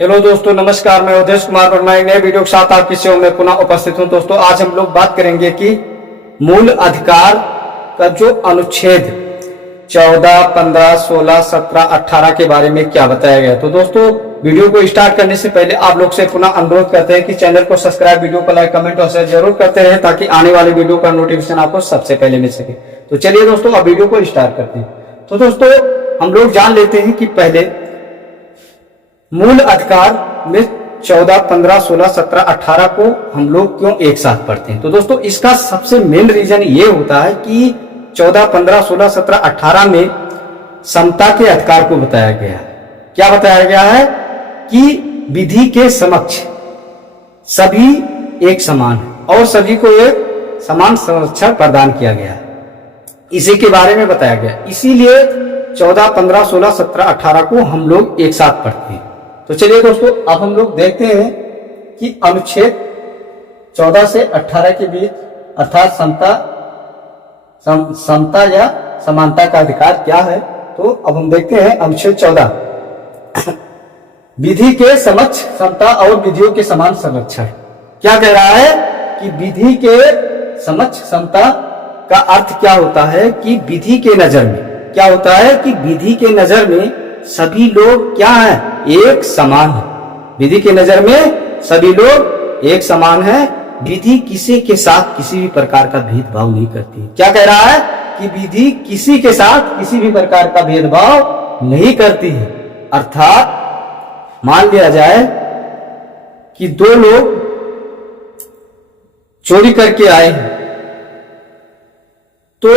Hello दोस्तों, नमस्कार। मैं उदेश कुमार वर्मा एक नए वीडियो के साथ आपकी सेवा में पुनः उपस्थित हूं। दोस्तों, आज हम लोग बात करेंगे कि मूल अधिकार का जो अनुच्छेद 14, 15, 16, 17, 18 के बारे में क्या बताया गया। तो दोस्तों, वीडियो को स्टार्ट करने से पहले आप लोग से पुनः अनुरोध करते हैं कि चैनल को सब्सक्राइब, वीडियो को लाइक, कमेंट और शेयर जरूर करते रहें ताकि आने वाले वीडियो का नोटिफिकेशन आपको सबसे पहले मिल सके। तो चलिए दोस्तों, अब वीडियो को स्टार्ट करते हैं। तो दोस्तों, हम लोग जान लेते हैं कि पहले मूल अधिकार में 14, 15, 16, 17, 18 को हम लोग क्यों एक साथ पढ़ते हैं। तो दोस्तों, इसका सबसे मेन रीजन ये होता है कि 14, 15, 16, 17, 18 में समता के अधिकार को बताया गया है। क्या बताया गया है कि विधि के समक्ष सभी एक समान है और सभी को एक समान संरक्षण प्रदान किया गया है, इसी के बारे में बताया गया। इसीलिए 14, 15, 16, 17, 18 को हम लोग एक साथ पढ़ते हैं। तो चलिए दोस्तों, अब हम लोग देखते हैं कि अनुच्छेद 14 से 18 के बीच अर्थात समता या समानता का अधिकार क्या है। तो अब हम देखते हैं अनुच्छेद 14 विधि के समक्ष समता और विधियों के समान संरक्षण। क्या कह रहा है कि विधि के समक्ष समता का अर्थ क्या होता है कि विधि के नजर में क्या होता है कि विधि के नजर में सभी लोग क्या हैं, एक समान है। विधि के नजर में सभी लोग एक समान है। विधि किसी के साथ किसी भी प्रकार का भेदभाव नहीं करती। क्या कह रहा है कि विधि किसी के साथ किसी भी प्रकार का भेदभाव नहीं करती है। अर्थात मान लिया जाए कि दो लोग चोरी करके आए हैं, तो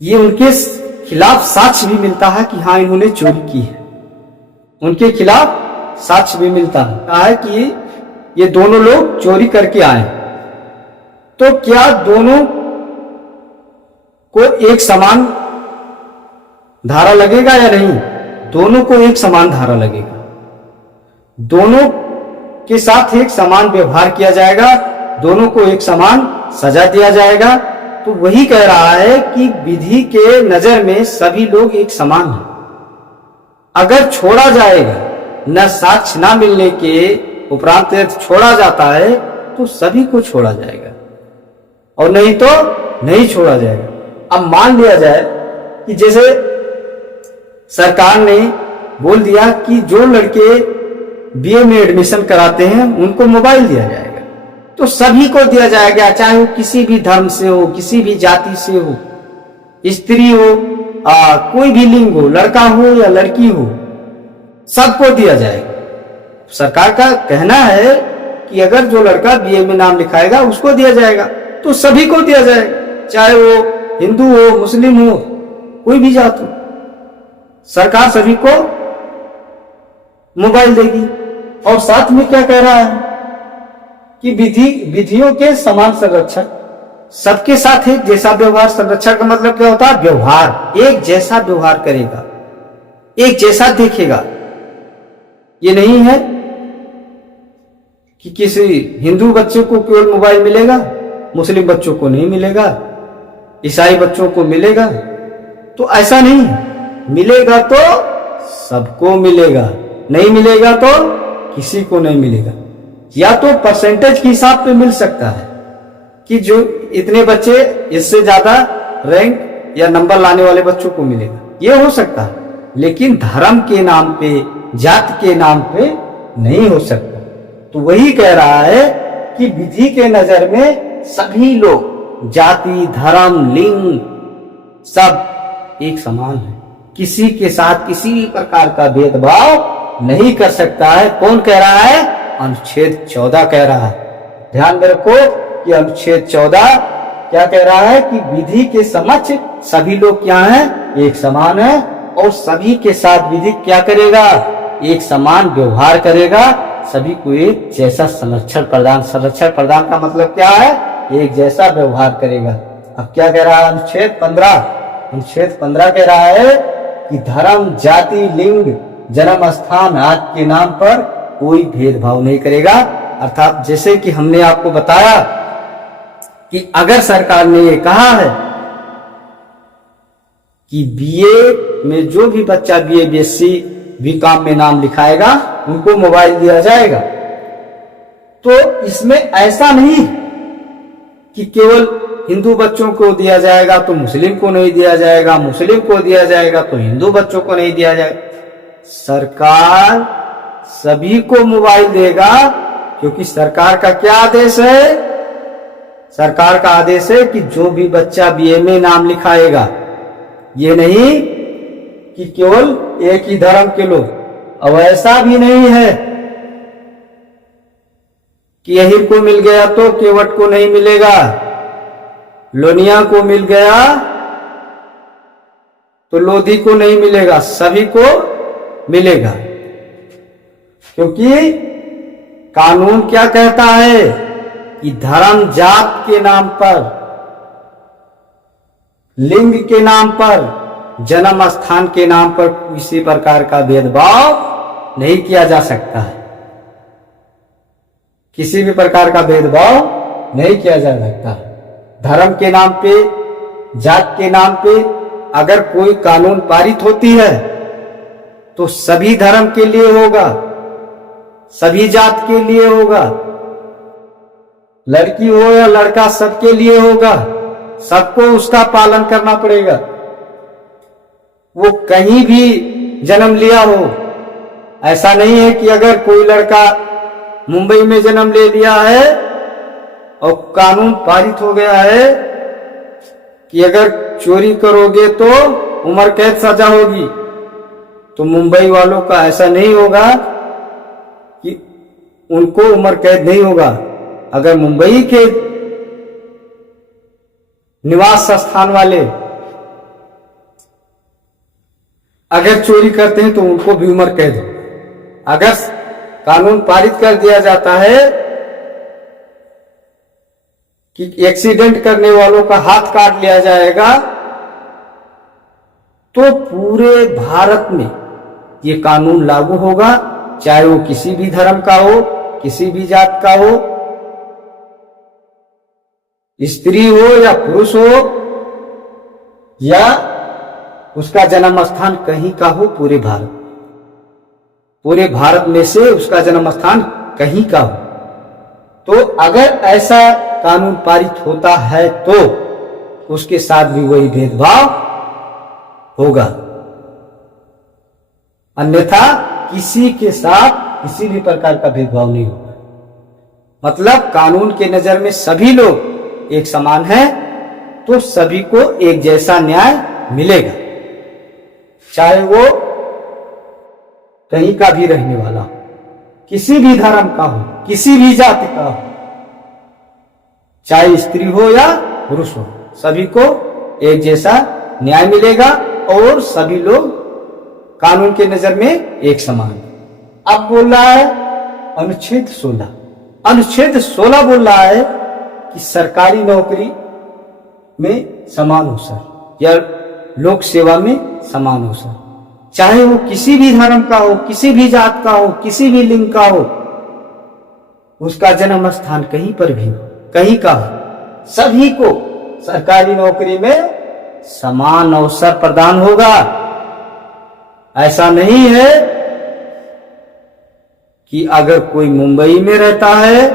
ये उनके खिलाफ साक्ष्य भी मिलता है कि हाँ, इन्होंने चोरी की है। उनके खिलाफ साक्ष्य भी मिलता है कि ये दोनों लोग चोरी करके आए। तो क्या दोनों को एक समान धारा लगेगा या नहीं? दोनों को एक समान धारा लगेगा। दोनों के साथ एक समान व्यवहार किया जाएगा, दोनों को एक समान सजा दिया जाएगा। तो वही कह रहा है कि विधि के नजर में सभी लोग एक समान हैं। अगर छोड़ा जाएगा, न साक्ष्य न मिलने के उपरांत छोड़ा जाता है, तो सभी को छोड़ा जाएगा और नहीं तो नहीं छोड़ा जाएगा। अब मान लिया जाए कि जैसे सरकार ने बोल दिया कि जो लड़के बीए में एडमिशन कराते हैं उनको मोबाइल दिया जाएगा, तो सभी को दिया जाएगा, चाहे वो किसी भी धर्म से हो, किसी भी जाति से हो, स्त्री हो, कोई भी लिंग हो, लड़का हो या लड़की हो, सबको दिया जाएगा। सरकार का कहना है कि अगर जो लड़का बीए में नाम लिखाएगा उसको दिया जाएगा, तो सभी को दिया जाएगा, चाहे वो हिंदू हो, मुस्लिम हो, कोई भी जात हो, सरकार सभी को मोबाइल देगी। और साथ में क्या कह रहा है कि विधियों के समान संरक्षण, सबके साथ एक जैसा व्यवहार। संरक्षण का मतलब क्या होता है? व्यवहार, एक जैसा व्यवहार करेगा, एक जैसा देखेगा। ये नहीं है कि किसी हिंदू बच्चे को केवल मोबाइल मिलेगा, मुस्लिम बच्चों को नहीं मिलेगा, ईसाई बच्चों को मिलेगा। तो ऐसा नहीं है, मिलेगा तो सबको मिलेगा, नहीं मिलेगा तो किसी को नहीं मिलेगा। या तो परसेंटेज के हिसाब पे मिल सकता है कि जो इतने बच्चे, इससे ज्यादा रैंक या नंबर लाने वाले बच्चों को मिलेगा, ये हो सकता है, लेकिन धर्म के नाम पे, जात के नाम पे नहीं हो सकता। तो वही कह रहा है कि विधि के नजर में सभी लोग, जाति, धर्म, लिंग, सब एक समान है। किसी के साथ किसी भी प्रकार का भेदभाव नहीं कर सकता है। कौन कह रहा है? अनुच्छेद 14 कह रहा है। ध्यान में रखो कि अनुच्छेद 14 क्या कह रहा है कि विधि के समक्ष सभी लोग क्या हैं, एक समान है, और सभी के साथ विधि क्या करेगा, एक समान व्यवहार करेगा, सभी को एक जैसा संरक्षण प्रदान। संरक्षण प्रदान का मतलब क्या है? एक जैसा व्यवहार करेगा। अब क्या कह रहा है अनुच्छेद 15? अनुच्छेद 15 कह रहा है कि धर्म, जाति, लिंग, जन्म स्थान आदि के नाम पर कोई भेदभाव नहीं करेगा। अर्थात जैसे कि हमने आपको बताया कि अगर सरकार ने ये कहा है कि बीए में जो भी बच्चा बीए बीएससी भी काम में नाम लिखाएगा उनको मोबाइल दिया जाएगा। तो इसमें ऐसा नहीं कि केवल हिंदू बच्चों को दिया जाएगा तो मुस्लिम को नहीं दिया जाएगा, मुस्लिम को दिया जाएगा तो हिंदू बच्चों को नहीं दिया जाएगा। सरकार सभी को मोबाइल देगा, क्योंकि सरकार का क्या आदेश है? सरकार का आदेश है कि जो भी बच्चा बीए में नाम लिखाएगा, ये नहीं कि केवल एक ही धर्म के लोग, अब ऐसा भी नहीं है कि अहिर को मिल गया तो केवट को नहीं मिलेगा, लोनिया को मिल गया तो लोधी को नहीं मिलेगा, सभी को मिलेगा। क्योंकि कानून क्या कहता है कि धर्म जात के नाम पर, लिंग के नाम पर, जन्म स्थान के नाम पर किसी प्रकार का भेदभाव नहीं किया जा सकता है। किसी भी प्रकार का भेदभाव नहीं किया जा सकता। धर्म के नाम पे, जात के नाम पे अगर कोई कानून पारित होती है तो सभी धर्म के लिए होगा, सभी जात के लिए होगा, लड़की हो या लड़का सबके लिए होगा, सबको उसका पालन करना पड़ेगा। वो कहीं भी जन्म लिया हो, ऐसा नहीं है कि अगर कोई लड़का मुंबई में जन्म ले लिया है और कानून पारित हो गया है कि अगर चोरी करोगे तो उम्र कैद सजा होगी, तो मुंबई वालों का ऐसा नहीं होगा कि उनको उम्र कैद नहीं होगा। अगर मुंबई के निवास स्थान वाले अगर चोरी करते हैं तो उनको भी उम्र कैद हो। अगर कानून पारित कर दिया जाता है कि एक्सीडेंट करने वालों का हाथ काट लिया जाएगा, तो पूरे भारत में ये कानून लागू होगा, चाहे वो किसी भी धर्म का हो, किसी भी जात का हो, स्त्री हो या पुरुष हो, या उसका जन्म स्थान कहीं का हो, पूरे भारत में से उसका जन्म स्थान कहीं का हो। तो अगर ऐसा कानून पारित होता है तो उसके साथ भी वही भेदभाव होगा, अन्यथा किसी के साथ किसी भी प्रकार का भेदभाव नहीं होगा। मतलब कानून के नजर में सभी लोग एक समान हैं, तो सभी को एक जैसा न्याय मिलेगा, चाहे वो कहीं का भी रहने वाला हो, किसी भी धर्म का हो, किसी भी जाति का हो, चाहे स्त्री हो या पुरुष हो, सभी को एक जैसा न्याय मिलेगा और सभी लोग कानून के नजर में एक समान। अब बोल रहा है अनुच्छेद 16, अनुच्छेद 16 बोल रहा है कि सरकारी नौकरी में समान अवसर या लोक सेवा में समान अवसर, चाहे वो किसी भी धर्म का हो, किसी भी जात का हो, किसी भी लिंग का हो, उसका जन्म स्थान कहीं पर भी हो, कहीं का हो, सभी को सरकारी नौकरी में समान अवसर प्रदान होगा। ऐसा नहीं है कि अगर कोई मुंबई में रहता है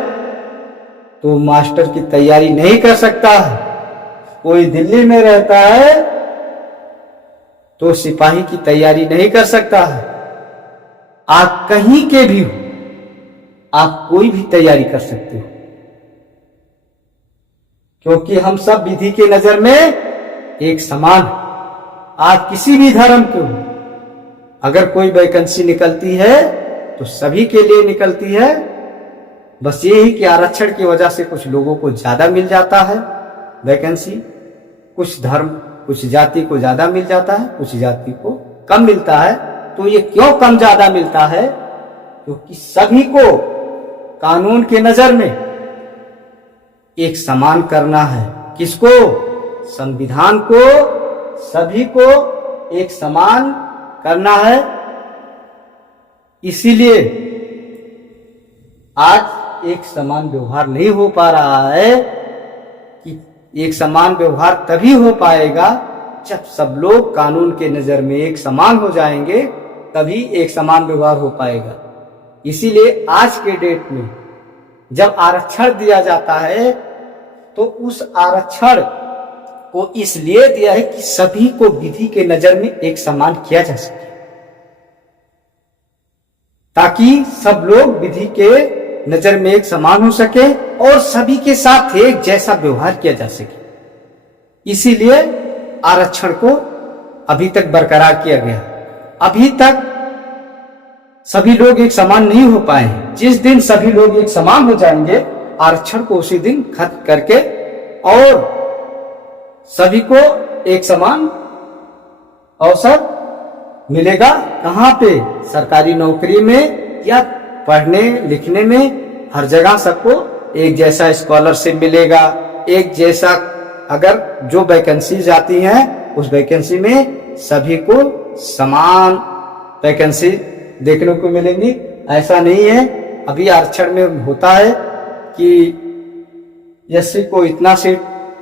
तो मास्टर की तैयारी नहीं कर सकता है, कोई दिल्ली में रहता है तो सिपाही की तैयारी नहीं कर सकता है। आप कहीं के भी हो, आप कोई भी तैयारी कर सकते हो, क्योंकि हम सब विधि के नजर में एक समान। आप किसी भी धर्म के हो, अगर कोई वैकेंसी निकलती है तो सभी के लिए निकलती है। बस ये ही कि आरक्षण की वजह से कुछ लोगों को ज्यादा मिल जाता है वैकेंसी, कुछ धर्म कुछ जाति को ज्यादा मिल जाता है, कुछ जाति को कम मिलता है। तो ये क्यों कम ज्यादा मिलता है? क्योंकि सभी को कानून के नजर में एक समान करना है। किसको? संविधान को, सभी को एक समान करना है। इसीलिए आज एक समान व्यवहार नहीं हो पा रहा है कि एक समान व्यवहार तभी हो पाएगा जब सब लोग कानून के नजर में एक समान हो जाएंगे, तभी एक समान व्यवहार हो पाएगा। इसीलिए आज के डेट में जब आरक्षण दिया जाता है तो उस आरक्षण को इसलिए दिया है कि सभी को विधि के नजर में एक समान किया जा सके, ताकि सब लोग विधि के नजर में एक समान हो सके और सभी के साथ एक जैसा व्यवहार किया जा सके। इसीलिए आरक्षण को अभी तक बरकरार किया गया। अभी तक सभी लोग एक समान नहीं हो पाए हैं। जिस दिन सभी लोग एक समान हो जाएंगे, आरक्षण को उसी दिन खत्म करके और सभी को एक समान अवसर मिलेगा। कहां पे? सरकारी नौकरी में या पढ़ने लिखने में, हर जगह सबको एक जैसा स्कॉलरशिप मिलेगा, एक जैसा। अगर जो वैकेंसी आती हैं उस वैकेंसी में सभी को समान वैकेंसी देखने को मिलेंगी। ऐसा नहीं है, अभी आरक्षण में होता है कि एससी को इतना सीट,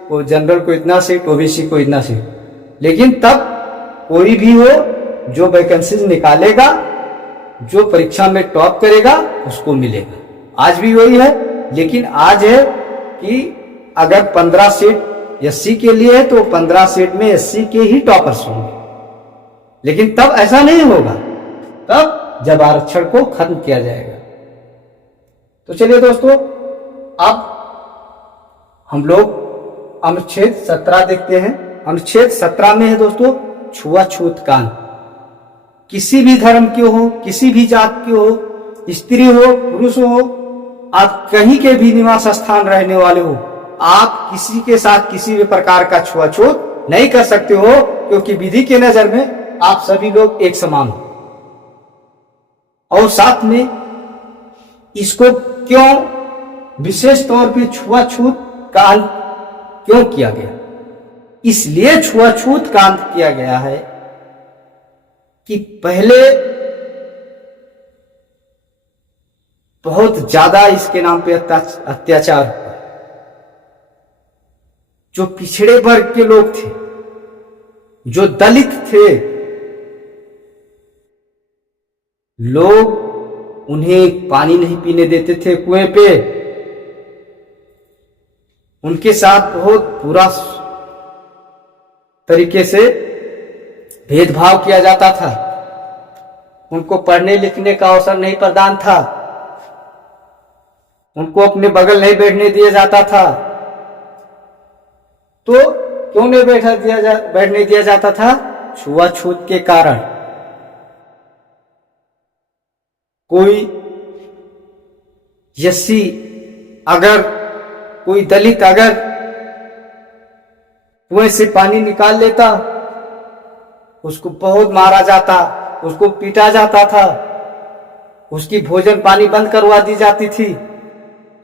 वो जनरल को इतना सीट, ओबीसी को इतना सीट। लेकिन तब कोई भी हो जो वैकेंसी निकालेगा, जो परीक्षा में टॉप करेगा उसको मिलेगा। आज भी वही है, लेकिन आज है कि अगर 15 सीट एससी के लिए है तो 15 सीट में एससी के ही टॉपर्स होंगे। लेकिन तब ऐसा नहीं होगा, तब जब आरक्षण को खत्म किया जाएगा। तो चलिए दोस्तों, अब हम लोग अनुच्छेद 17 देखते हैं। अनुच्छेद 17 में है दोस्तों छुआछूत कांड। किसी भी धर्म के हो, किसी भी जात के हो, स्त्री हो, पुरुष हो, आप कहीं के भी निवास स्थान रहने वाले हो, आप किसी के साथ किसी भी प्रकार का छुआछूत नहीं कर सकते हो, क्योंकि विधि के नजर में आप सभी लोग एक समान हो। और साथ में इसको क्यों विशेष तौर पे छुआछूत कांड क्यों किया गया? इसलिए छुआछूत कांड किया गया है कि पहले बहुत ज्यादा इसके नाम पे अत्याचार हुआ। जो पिछड़े वर्ग के लोग थे, जो दलित थे, लोग उन्हें पानी नहीं पीने देते थे कुएं पे। उनके साथ बहुत बुरा तरीके से भेदभाव किया जाता था। उनको पढ़ने लिखने का अवसर नहीं प्रदान था। उनको अपने बगल नहीं बैठने दिया जाता था। तो क्यों नहीं बैठने दिया जाता था? छुआछूत के कारण। कोई एससी अगर, कोई दलित अगर कुएं से पानी निकाल लेता, उसको बहुत मारा जाता, उसको पीटा जाता था, उसकी भोजन पानी बंद करवा दी जाती थी,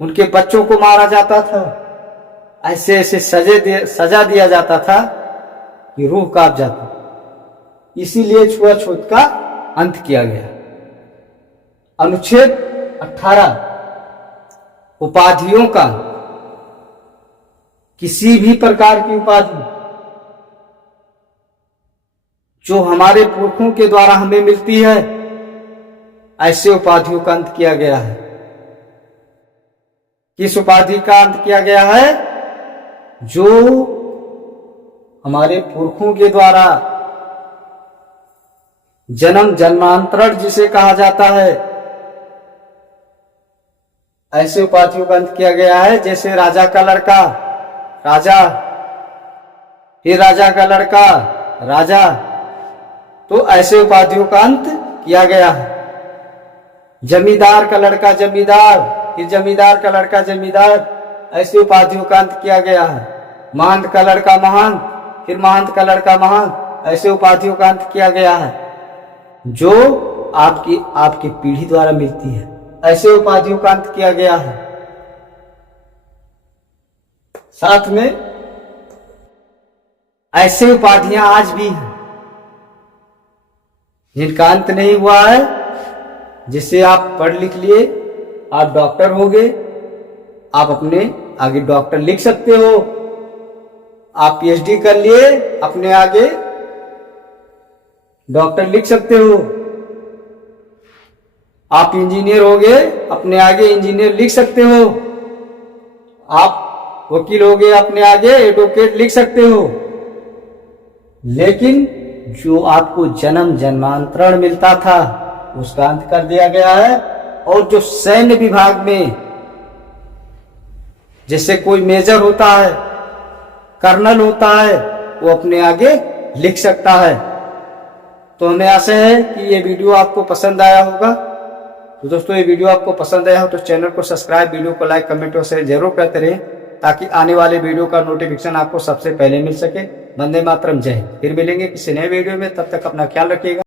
उनके बच्चों को मारा जाता था। ऐसे ऐसे सजा दिया जाता था कि रूह कांप जाती। इसीलिए छुआछूत का अंत किया गया। अनुच्छेद 18 उपाधियों का, किसी भी प्रकार की उपाधि जो हमारे पुरखों के द्वारा हमें मिलती है, ऐसे उपाधियों का अंत किया गया है। किस उपाधि का अंत किया गया है? जो हमारे पुरखों के द्वारा जन्म जन्मांतरण जिसे कहा जाता है, ऐसे उपाधियों का अंत किया गया है। जैसे राजा का लड़का राजा, फिर राजा का लड़का राजा, तो ऐसे उपाधियों का अंत किया गया है। जमींदार का लड़का जमींदार, फिर जमींदार का लड़का जमींदार, ऐसी उपाधियों का अंत किया गया है। महंत का लड़का महंत, फिर महंत का लड़का महंत, ऐसे उपाधियों का अंत किया गया है जो आपकी पीढ़ी द्वारा मिलती है। ऐसे उपाधियों का अंत किया गया है। साथ में ऐसे उपाधियां आज भी हैं जिनका अंत नहीं हुआ है। जिससे आप पढ़ लिख लिए, आप डॉक्टर हो गए, आप अपने आगे डॉक्टर लिख सकते हो। आप पीएचडी कर लिए, अपने आगे डॉक्टर लिख सकते हो। आप इंजीनियर हो गए, अपने आगे इंजीनियर लिख सकते हो। आप वकील हो गए, अपने आगे एडवोकेट लिख सकते हो। लेकिन जो आपको जन्म जन्मांतरण मिलता था उसका अंत कर दिया गया है। और जो सैन्य विभाग में जैसे कोई मेजर होता है, कर्नल होता है, वो अपने आगे लिख सकता है। तो हमें आशा है कि ये वीडियो आपको पसंद आया होगा। तो दोस्तों, ये वीडियो आपको पसंद आया हो तो चैनल को सब्सक्राइब, वीडियो को लाइक, कमेंट और शेयर जरूर करते रहें, ताकि आने वाले वीडियो का नोटिफिकेशन आपको सबसे पहले मिल सके। वंदे मातरम, जय हिंद। फिर मिलेंगे किसी नए वीडियो में, तब तक अपना ख्याल रखिएगा।